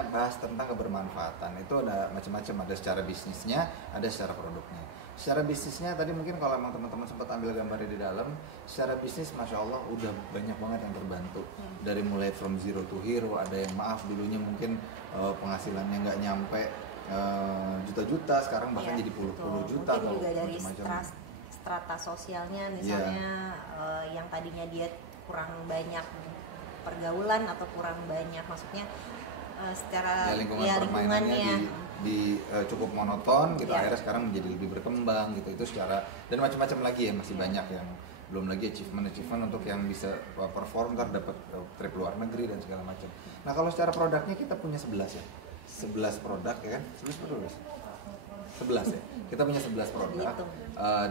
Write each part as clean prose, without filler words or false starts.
namanya bahas tentang kebermanfaatan. Itu ada macam-macam, ada secara bisnisnya, ada secara produknya. Secara bisnisnya tadi mungkin kalau emang teman-teman sempat ambil gambarnya di dalam, secara bisnis Masya Allah udah banyak banget yang terbantu. Dari mulai from zero to hero, ada yang maaf dulunya mungkin penghasilannya nggak nyampe juta-juta, sekarang bahkan jadi puluh-puluh juta. Mungkin juga dari macam-macam. strata sosialnya misalnya yang tadinya dia kurang banyak pergaulan atau kurang banyak maksudnya secara lingkungan permainannya di cukup monoton gitu, akhirnya sekarang menjadi lebih berkembang gitu. Itu secara, dan macam-macam lagi ya, masih banyak yang belum lagi achievement untuk yang bisa perform dapat trip luar negeri dan segala macam. Nah kalau secara produknya kita punya 11 ya, 11 produk ya kan, 11 produk 11 ya, kita punya 11 produk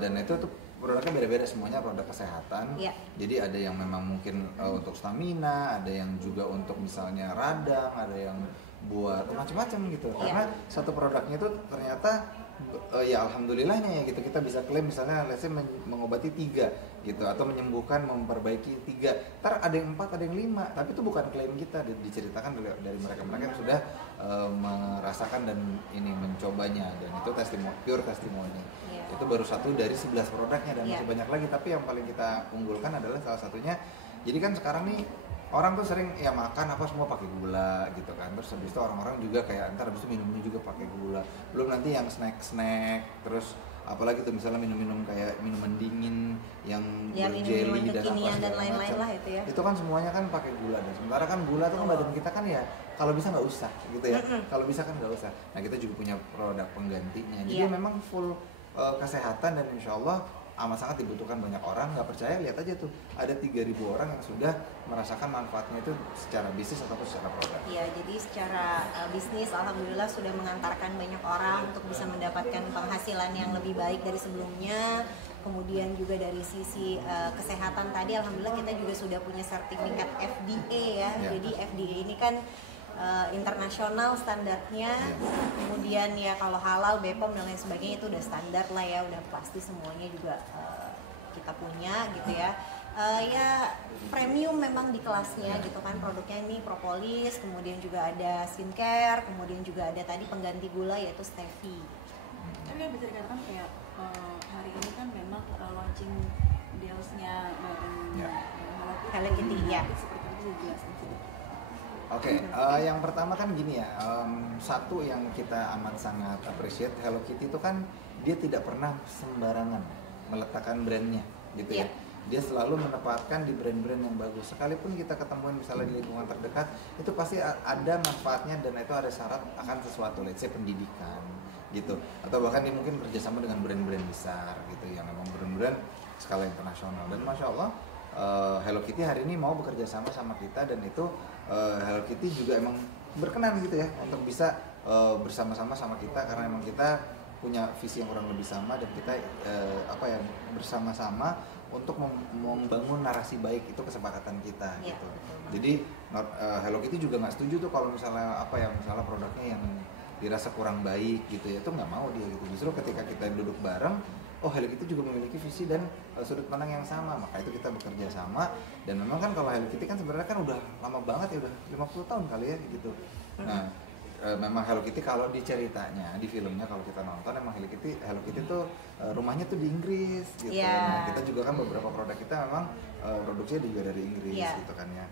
dan itu tuh produknya beda-beda, semuanya produk kesehatan. Jadi ada yang memang mungkin untuk stamina, ada yang juga untuk misalnya radang, ada yang buat macam-macam gitu. Karena satu produknya itu ternyata ya alhamdulillahnya ya gitu, kita bisa klaim misalnya let's say mengobati 3 gitu, atau menyembuhkan, memperbaiki 3. Ntar ada yang 4, ada yang 5, tapi itu bukan klaim kita, diceritakan dari mereka-mereka yang sudah merasakan dan ini mencobanya, dan itu pure testimoni. Itu baru satu dari 11 produknya dan masih banyak lagi, tapi yang paling kita unggulkan adalah salah satunya. Jadi kan sekarang nih orang tuh sering ya makan apa semua pakai gula gitu kan, terus habis itu orang-orang juga kayak ntar habis itu minumnya juga pakai gula, belum nanti yang snack, terus apalagi tuh misalnya minum-minum kayak minuman dingin yang berjelly dan apa dan lain-lain lah itu ya. Itu kan semuanya kan pakai gula, dan sementara kan gula tuh kan badan kita kan ya kalau bisa nggak usah gitu ya, kalau bisa kan nggak usah. Nah kita juga punya produk penggantinya, jadi memang full kesehatan, dan insya Allah amat sangat dibutuhkan banyak orang. Nggak percaya, lihat aja tuh, ada 3.000 orang yang sudah merasakan manfaatnya itu secara bisnis ataupun secara produk. Iya, jadi secara bisnis alhamdulillah sudah mengantarkan banyak orang untuk bisa mendapatkan penghasilan yang lebih baik dari sebelumnya. Kemudian juga dari sisi kesehatan tadi alhamdulillah kita juga sudah punya sertifikat FDA ya. Jadi FDA ini kan internasional standarnya, kemudian ya kalau halal, BPOM dan lain sebagainya itu udah standar lah ya, udah pasti semuanya juga kita punya gitu ya. Ya premium memang di kelasnya gitu kan, produknya ini propolis, kemudian juga ada skincare, kemudian juga ada tadi pengganti gula yaitu stevia. Tapi bisa dikatakan kayak hari ini kan memang launching deals-nya Hello Kitty ya. Seperti itu jelaskan sedikit. Oke, yang pertama kan gini ya, satu yang kita amat sangat appreciate, Hello Kitty itu kan dia tidak pernah sembarangan meletakkan brandnya gitu ya. Dia selalu menempatkan di brand-brand yang bagus. Sekalipun kita ketemuin misalnya di lingkungan terdekat, itu pasti ada manfaatnya dan itu ada syarat akan sesuatu, let's say pendidikan gitu. Atau bahkan dia mungkin kerjasama dengan brand-brand besar gitu, yang memang brand-brand skala internasional. Dan Masya Allah, Hello Kitty hari ini mau bekerja sama kita, dan itu Hello Kitty juga emang berkenan gitu ya untuk bisa bersama-sama sama kita, karena emang kita punya visi yang kurang lebih sama, dan kita bersama-sama untuk membangun narasi baik, itu kesepakatan kita gitu. Jadi Hello Kitty juga nggak setuju tuh kalau misalnya misalnya produknya yang dirasa kurang baik gitu ya, itu nggak mau dia gitu. Justru ketika kita duduk bareng, oh Hello Kitty juga memiliki visi dan sudut pandang yang sama, maka itu kita bekerja sama. Dan memang kan kalau Hello Kitty kan sebenarnya kan udah lama banget ya, udah 50 tahun kali ya gitu. Nah memang Hello Kitty kalau di ceritanya, di filmnya kalau kita nonton, emang Hello Kitty tuh rumahnya tuh di Inggris gitu. Nah kita juga kan beberapa produk kita memang produksinya juga dari Inggris gitu kan ya.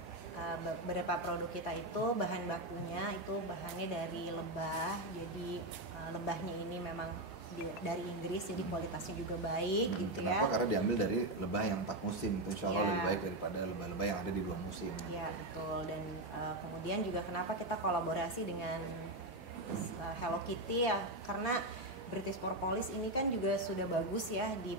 Beberapa produk kita itu bahan bakunya itu bahannya dari lebah, jadi lebahnya ini memang dari Inggris, jadi kualitasnya juga baik gitu. Kenapa? Karena diambil dari lebah yang 4 musim, itu insya Allah lebih baik daripada lebah-lebah yang ada di 2 musim. Iya betul, dan kemudian juga kenapa kita kolaborasi dengan Hello Kitty ya, karena British Propolis ini kan juga sudah bagus ya di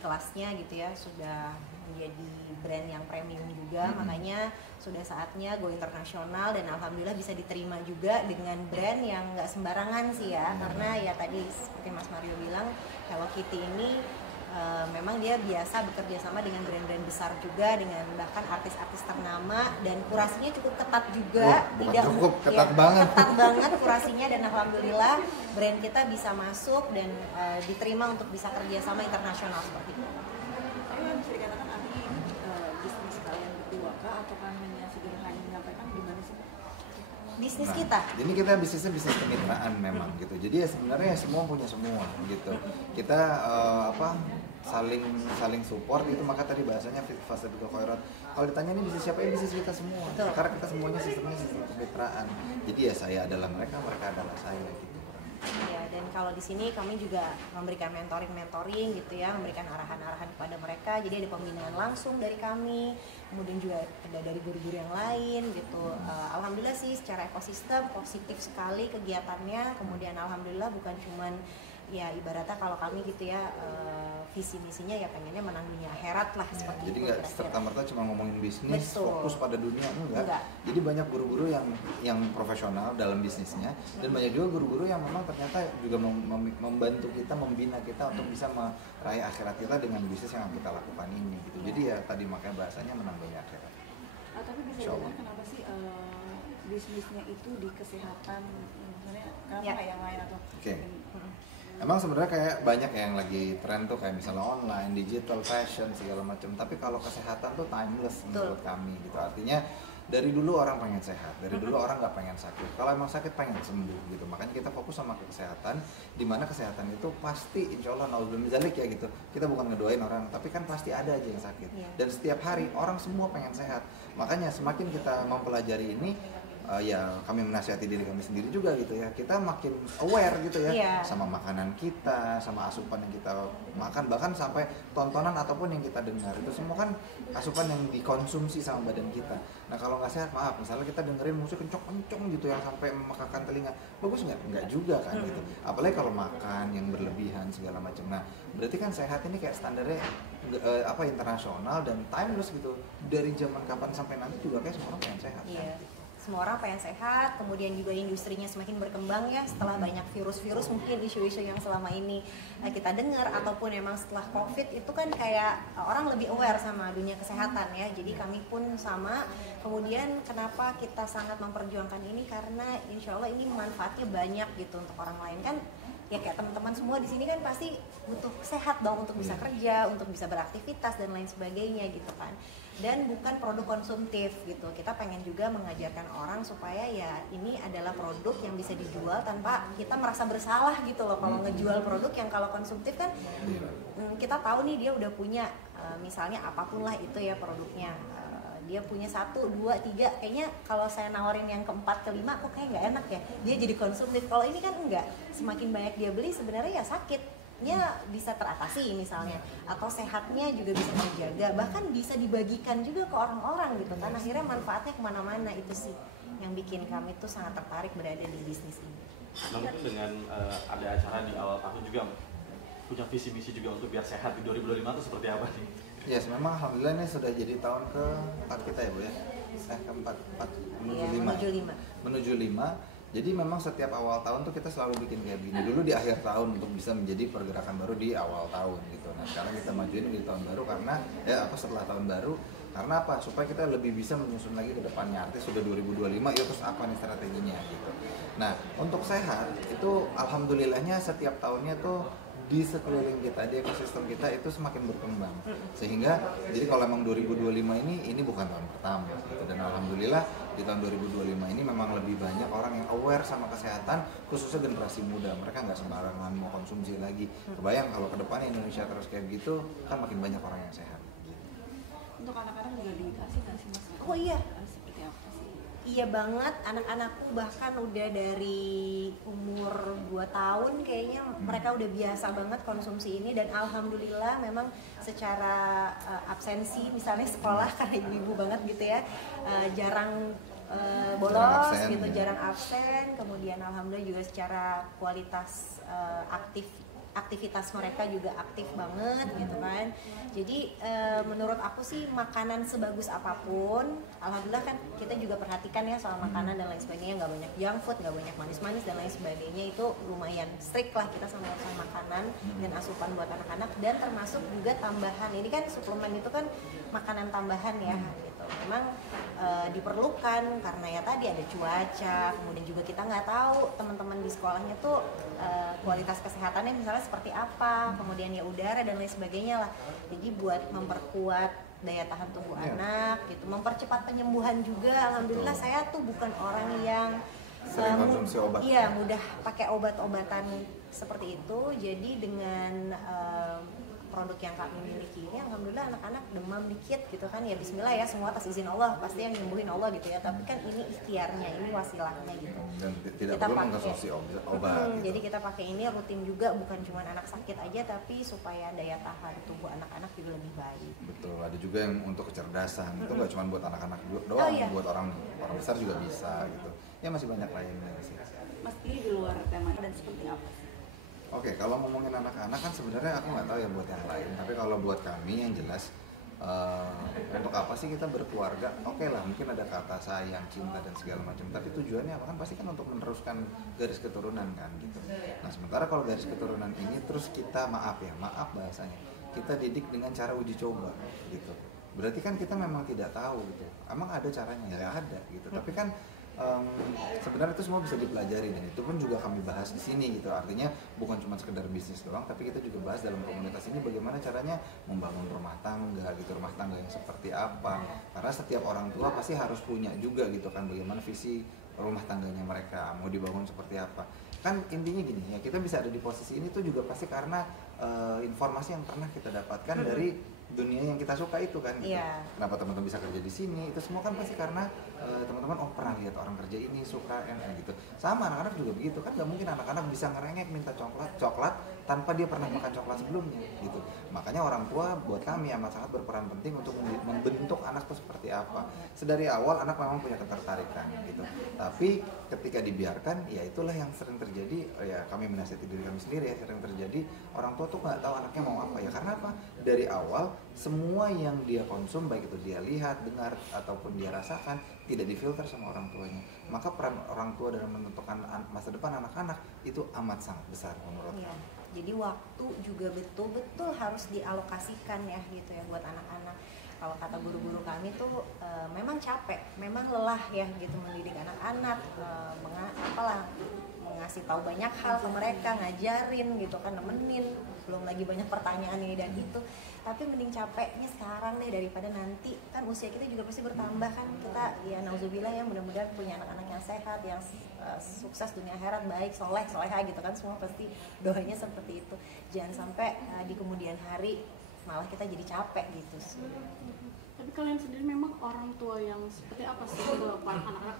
kelasnya gitu ya, sudah menjadi brand yang premium juga, makanya sudah saatnya go internasional, dan alhamdulillah bisa diterima juga dengan brand yang nggak sembarangan sih ya, karena ya tadi seperti Mas Mario bilang, Hello Kitty ini memang dia biasa bekerja sama dengan brand-brand besar juga, dengan bahkan artis-artis ternama, dan kurasinya cukup ketat juga. Ketat banget kurasinya, dan alhamdulillah brand kita bisa masuk dan diterima untuk bisa kerja sama internasional seperti itu. Tapi bisa dikatakan bisnis kalian berdua kah, atau kan hanya sederhana menyampaikan gimana sih? bisnis Nah, kita. ini kita bisnisnya bisnis kemitraan memang gitu. Jadi ya sebenarnya semua punya semua gitu. Kita saling support gitu, maka tadi bahasanya fastabiqul khairat. Kalau ditanya ini bisnis siapa, ya bisnis kita semua. Betul. Karena kita semuanya sistemnya sistem kemitraan. Jadi ya saya adalah mereka, mereka adalah saya gitu. Ya, dan kalau di sini kami juga memberikan mentoring gitu ya, memberikan arahan-arahan kepada mereka. Jadi ada pembinaan langsung dari kami, kemudian juga ada dari guru-guru yang lain gitu. Alhamdulillah sih secara ekosistem positif sekali kegiatannya. Kemudian alhamdulillah bukan cuman ya ibaratnya kalau kami gitu ya, visi misinya ya pengennya menang dunia akhirat lah seperti Jadi itu. nggak serta-merta cuma ngomongin bisnis, Betul. fokus pada dunia, enggak. Jadi banyak guru-guru yang profesional dalam bisnisnya, dan banyak juga guru-guru yang memang ternyata juga membantu kita, membina kita untuk bisa meraih akhirat kita dengan bisnis yang kita lakukan ini gitu. Jadi ya tadi makanya bahasanya menang dunia akhirat. Tapi bisa dibilang kenapa sih bisnisnya itu di kesehatan, misalnya kenapa nggak yang lain atau Emang sebenarnya kayak banyak yang lagi tren tuh kayak misalnya online, digital, fashion segala macam. Tapi kalau kesehatan tuh timeless menurut kami gitu. Artinya dari dulu orang pengen sehat, dari dulu orang nggak pengen sakit. Kalau emang sakit pengen sembuh gitu. Makanya kita fokus sama kesehatan. Di mana kesehatan itu pasti, insya Allah naudzubillah zalik ya gitu. Kita bukan ngedoain orang, tapi kan pasti ada aja yang sakit. Dan setiap hari orang semua pengen sehat. Makanya semakin kita mempelajari ini, ya kami menasihati diri kami sendiri juga gitu ya, kita makin aware gitu ya sama makanan kita, sama asupan yang kita makan, bahkan sampai tontonan ataupun yang kita dengar, itu semua kan asupan yang dikonsumsi sama badan kita. Nah kalau nggak sehat, maaf, misalnya kita dengerin musik kenceng-kenceng gitu yang sampai memekakan telinga, bagus nggak? Nggak juga kan gitu. Apalagi kalau makan yang berlebihan segala macam. Nah berarti kan sehat ini kayak standarnya internasional dan timeless gitu, dari zaman kapan sampai nanti juga kayak semua orang pengen sehat kan? Semua orang pengen sehat, kemudian juga industrinya semakin berkembang ya setelah banyak virus-virus, mungkin isu-isu yang selama ini kita dengar ataupun emang setelah COVID itu kan kayak orang lebih aware sama dunia kesehatan ya. Jadi kami pun sama. Kemudian kenapa kita sangat memperjuangkan ini, karena insya Allah ini manfaatnya banyak gitu untuk orang lain kan. Ya kayak teman-teman semua di sini kan pasti butuh sehat dong untuk bisa kerja, untuk bisa beraktivitas dan lain sebagainya gitu kan. Dan bukan produk konsumtif gitu. Kita pengen juga mengajarkan orang supaya ya ini adalah produk yang bisa dijual tanpa kita merasa bersalah gitu loh. Kalau ngejual produk yang kalau konsumtif kan kita tahu nih dia udah punya misalnya apapun lah itu ya produknya. Dia punya 1, 2, 3, kayaknya kalau saya nawarin yang keempat, kelima kok kayak nggak enak ya, dia jadi konsumtif. Kalau ini kan enggak, semakin banyak dia beli sebenarnya ya sakitnya bisa teratasi misalnya, atau sehatnya juga bisa terjaga, bahkan bisa dibagikan juga ke orang-orang gitu kan, akhirnya manfaatnya kemana-mana. Itu sih yang bikin kami tuh sangat tertarik berada di bisnis ini. Nah mungkin dengan ada acara di awal tahun juga punya visi misi juga untuk biar sehat di 2025 itu seperti apa nih? Yes, memang alhamdulillah ini sudah jadi tahun ke-4 kita ya Bu ya. Ke-4 menuju 5. Jadi memang setiap awal tahun tuh kita selalu bikin kayak gini. Dulu di akhir tahun untuk bisa menjadi pergerakan baru di awal tahun gitu. Nah, sekarang kita majuin di tahun baru karena setelah tahun baru, karena apa? Supaya kita lebih bisa menyusun lagi ke depannya. Artinya sudah 2025, ya terus apa nih strateginya gitu. Nah, untuk sehat itu alhamdulillahnya setiap tahunnya tuh di sekeliling kita, di ekosistem kita itu semakin berkembang. Sehingga jadi kalau emang 2025 ini bukan tahun pertama gitu. Dan alhamdulillah di tahun 2025 ini memang lebih banyak orang yang aware sama kesehatan, khususnya generasi muda. Mereka nggak sembarangan mau konsumsi lagi. Kebayang kalau ke depannya Indonesia terus kayak gitu, kan makin banyak orang yang sehat. Untuk anak-anak juga dikasih nggak sih Mas? Oh iya. Seperti apa sih? Iya banget, anak-anakku bahkan udah dari umur 2 tahun kayaknya mereka udah biasa banget konsumsi ini. Dan alhamdulillah memang secara absensi misalnya sekolah karena ibu-ibu banget gitu ya, jarang bolos absen, gitu, ya. jarang absen. Kemudian alhamdulillah juga secara kualitas aktivitas mereka juga aktif banget gitu kan. Jadi menurut aku sih makanan sebagus apapun, alhamdulillah kan kita juga perhatikan ya soal makanan dan lain sebagainya, nggak banyak junk food, nggak banyak manis-manis dan lain sebagainya. Itu lumayan strict lah kita sama makanan dan asupan buat anak-anak, dan termasuk juga tambahan. Ini kan suplemen itu kan makanan tambahan ya gitu. Memang diperlukan karena ya tadi ada cuaca, kemudian juga kita nggak tahu teman-teman di sekolahnya tuh kualitas kesehatannya misalnya seperti apa, kemudian ya udara dan lain sebagainya lah. Jadi buat memperkuat daya tahan tubuh Iya. anak gitu, mempercepat penyembuhan juga. Alhamdulillah Betul. saya tuh bukan orang yang Sering konsumsi obat. iya, mudah pakai obat-obatan seperti itu. Jadi dengan produk yang kami miliki ini, alhamdulillah anak-anak demam dikit gitu kan, ya bismillah ya, semua atas izin Allah, pasti yang nyembuhin Allah gitu ya. Tapi kan ini ikhtiarnya, ini wasilahnya gitu. Dan tidak Kita perlu pakai. mengkonsumsi obat gitu. Jadi kita pakai ini rutin juga, bukan cuma anak sakit aja, tapi supaya daya tahan tubuh anak-anak juga lebih baik. Betul, ada juga yang untuk kecerdasan. Itu nggak cuma buat anak-anak doang, Oh, iya. buat orang besar juga bisa gitu. Ya masih banyak lainnya sih. Mas pilih di luar tema dan seperti apa sih? Oke, kalau ngomongin anak-anak kan sebenarnya aku nggak tahu ya buat yang lain. Tapi kalau buat kami yang jelas, untuk apa sih kita berkeluarga? Oke lah, mungkin ada kata sayang, cinta dan segala macam. Tapi tujuannya apa kan? Pasti kan untuk meneruskan garis keturunan kan gitu. Nah sementara kalau garis keturunan ini terus kita maaf bahasanya, kita didik dengan cara uji coba gitu. Berarti kan kita memang tidak tahu gitu. Emang ada caranya? Ya ada gitu. Tapi kan sebenarnya itu semua bisa dipelajari, dan itu pun juga kami bahas di sini gitu. Artinya bukan cuma sekedar bisnis doang, tapi kita juga bahas dalam komunitas ini bagaimana caranya membangun rumah tangga gitu, rumah tangga yang seperti apa. Karena setiap orang tua pasti harus punya juga gitu kan, bagaimana visi rumah tangganya mereka mau dibangun seperti apa. Kan intinya gini ya, kita bisa ada di posisi ini tuh juga pasti karena informasi yang pernah kita dapatkan dari dunia yang kita suka itu kan gitu. Iya. Kenapa teman-teman bisa kerja di sini, itu semua kan pasti karena teman-teman pernah lihat orang kerja ini suka enak gitu. Sama anak-anak juga begitu kan, nggak mungkin anak-anak bisa ngerengek minta coklat tanpa dia pernah makan coklat sebelumnya gitu. Makanya orang tua buat kami amat sangat berperan penting untuk membentuk anak itu seperti apa. Sedari awal anak memang punya ketertarikan gitu, tapi ketika dibiarkan ya itulah yang sering terjadi. Ya kami menasihati diri kami sendiri ya, sering terjadi orang tua tuh nggak tahu anaknya mau apa ya. Karena apa? Dari awal semua yang dia konsum, baik itu dia lihat, dengar ataupun dia rasakan, tidak difilter sama orang tuanya. Maka peran orang tua dalam menentukan masa depan anak-anak itu amat sangat besar menurut Iya. kami. Jadi waktu juga betul-betul harus dialokasikan ya gitu ya buat anak-anak. Kalau kata guru-guru kami tuh memang capek, memang lelah ya gitu mendidik anak-anak, ngasih tahu banyak hal ke mereka, ngajarin gitu kan, nemenin, belum lagi banyak pertanyaan ini dan itu. Tapi mending capeknya sekarang deh daripada nanti, kan usia kita juga pasti bertambah kan. Kita ya nauzubillah ya, mudah-mudahan punya anak-anak yang sehat, yang sukses dunia akhirat, baik, soleha gitu kan, semua pasti doanya seperti itu. Jangan sampai di kemudian hari malah kita jadi capek gitu sih. Tapi kalian sendiri memang orang tua yang seperti apa sih ke para anak-anak?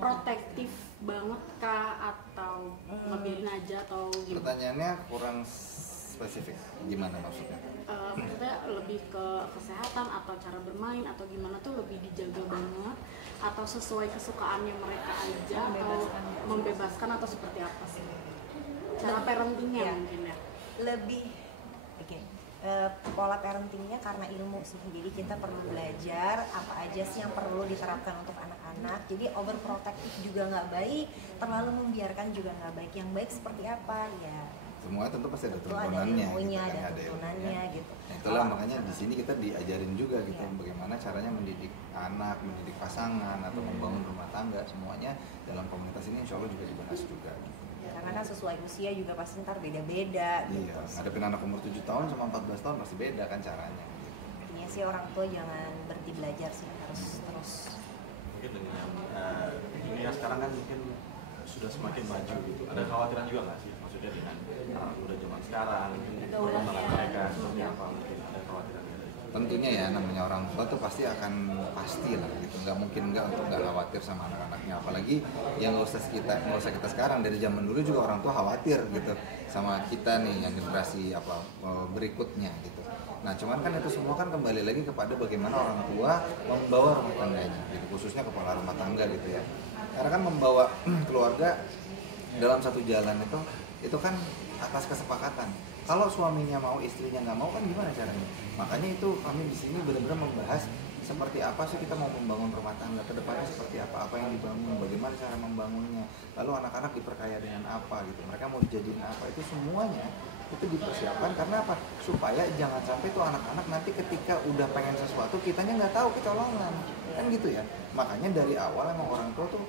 Protektif banget kah, atau ngebiarin aja, atau gimana? Pertanyaannya kurang spesifik, gimana maksudnya? Maksudnya lebih ke kesehatan atau cara bermain atau gimana tuh lebih dijaga banget, atau sesuai kesukaannya mereka aja, atau membebaskan, atau seperti apa sih cara parentingnya? Ya. Mungkin ya Lebih pola parentingnya karena ilmu sih. Jadi kita perlu belajar apa aja sih yang perlu diterapkan untuk anak-anak. Jadi overprotective juga nggak baik, terlalu membiarkan juga nggak baik. Yang baik seperti apa ya? Semua tentu pasti ada Itu ada turunannya, ilmunya, gitu kan, ada ada turunannya ilmunya. gitu. Nah, itulah makanya di sini kita diajarin juga gitu, Iya. bagaimana caranya mendidik anak, mendidik pasangan atau membangun rumah tangga, semuanya dalam komunitas ini insya Allah juga dibahas juga. Gitu. Karena kan sesuai usia juga pasti ntar beda-beda gitu. Iya, ngadepin anak umur 7 tahun sama 14 tahun pasti beda kan caranya. Gitu. Intinya sih orang tua jangan berhenti belajar sih, harus terus. Mungkin dengan dunia sekarang kan mungkin sudah semakin maju gitu. Ada kekhawatiran juga nggak sih? Maksudnya dengan udah zaman sekarang, mungkin perkembangan mereka seperti apa, mungkin ada kekhawatiran dari itu. Tentunya ya, namanya orang tua tuh pasti lah gitu, nggak mungkin nggak untuk nggak khawatir sama anak-anaknya. Apalagi yang nggak usah kita sekarang, dari zaman dulu juga orang tua khawatir gitu sama kita nih yang generasi berikutnya gitu. Nah cuman kan itu semua kan kembali lagi kepada bagaimana orang tua membawa rumah tangganya gitu, khususnya kepala rumah tangga gitu ya. Karena kan membawa keluarga dalam satu jalan itu kan atas kesepakatan. Kalau suaminya mau, istrinya nggak mau, kan gimana caranya? Makanya itu kami di sini benar-benar membahas seperti apa sih kita mau membangun rumah tangga ke depannya, seperti apa yang dibangun, bagaimana cara membangunnya, lalu anak-anak diperkaya dengan apa gitu, mereka mau dijadiin apa, itu semuanya itu dipersiapkan. Karena apa? Supaya jangan sampai tuh anak-anak nanti ketika udah pengen sesuatu kitanya nggak tahu, kecolongan kan gitu ya. Makanya dari awal emang orang tua tuh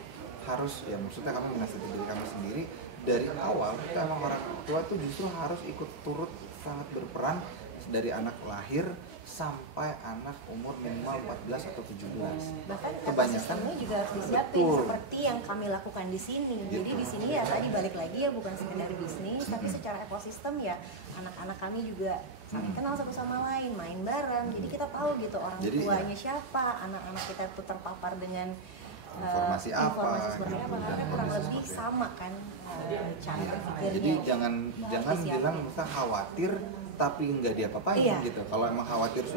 harus, ya maksudnya kami menasihati diri kami sendiri dari awal, kita emang orang tua tuh justru harus ikut turut sangat berperan dari anak lahir sampai anak umur minimal 14 atau 17. Bahkan Kebanyakan ekosistemnya juga harus disiapin betul. seperti yang kami lakukan di sini. Jadi di sini ya tadi balik lagi ya bukan sekedar bisnis, tapi secara ekosistem ya anak-anak kami juga saling kenal satu sama lain, main bareng. Jadi kita tahu gitu orang Jadi, tuanya siapa, anak-anak kita tuh terpapar dengan informasi apa, informasi seperti apa, karena kurang informasi lebih seperti sama kan cara berpikirnya. Jadi jangan disiapin. bilang kita khawatir tapi nggak diapa-apain Iya. gitu. Kalau emang khawatir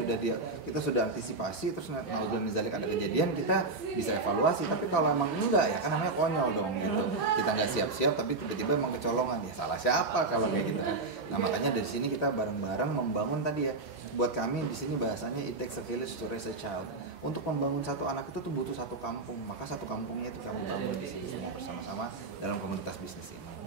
kita sudah antisipasi, terus naudzubillah min dzalik ada kejadian, kita bisa evaluasi. Tapi kalau emang enggak ya kan namanya konyol dong gitu. Kita nggak siap-siap tapi tiba-tiba emang kecolongan, ya salah siapa kalau kayak gitu kan. Nah makanya dari sini kita bareng-bareng membangun tadi ya. Buat kami di sini bahasanya it takes a village to raise a child. Untuk membangun satu anak itu tuh butuh satu kampung. Maka satu kampungnya itu kami bangun di sini semua bersama-sama dalam komunitas bisnis ini.